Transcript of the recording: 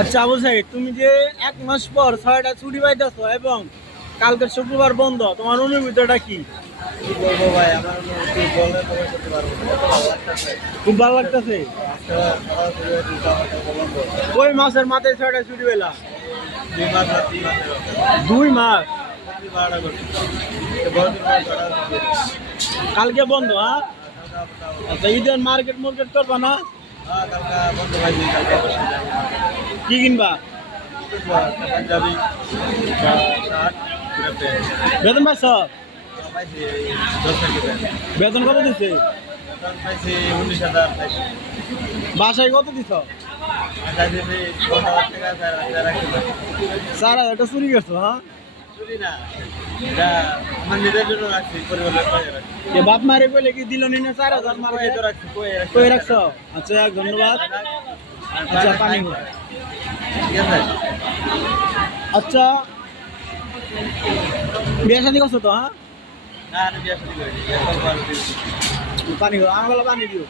আচ্ছা আবু সাইদ, তুমি যে 1 মাস পর 6টা ছুটি পাইতেছো এবং কালকের শুক্রবার বন্ধ, তোমার অনুভূতিটা কি? কি বলবো ভাই, আমার অনুভূতি বলে প্রকাশ করতে পারবো না, এত ভালো লাগতেছে। খুব ভালো লাগতেছে। আজকে সকাল থেকে দুটো আমার বন্ধ। ওই মাসের মাথায় 6টা ছুটি পেলা? 2 মাস আর 3 মাসের 2 মাস। 12টা করছি, বড়দিন পর ছটা ছুটি। কালকে বন্ধ? হ্যাঁ। কালকে আচ্ছা, ঈদের মার্কেট মার্কেট করবা না? কালকে বন্ধ পাইছি, কালকে অবশ্যই যাবো। কি কিনবা? পাঞ্জাবি বা শার্ট, দুটা প্যান্ট। বেতন পাইছ? পাইছি এই 10 টাকা প্যান্ট। বেতন কত দিছে? বেতন পাইছি 19,000 পাইছি। বাসায় কত দিছ? আচ্ছা দিদি 15,000 টাকা যারা রাখতে 4,000 চুরি গেছো? হ্যাঁ। চুরি না, এটা আমার নিজের জন্য রাখছি, পরিবারের কাজে রাখছি। এ বাপ মারে কইলে কি দিল নি না 4,000 মারে? কই তো রাখছি, কই রাখছো? আচ্ছা, ধন্যবাদ। আচ্ছা, পানি খাও। ঠিক আছে। আচ্ছা, বিয়ে শাদী করছো তো? হ্যাঁ। না আমি বিয়ে শাদী করিনি, বিয়ে করবো আরো 2 দিন। পানি খাও, আমার পানি দিও।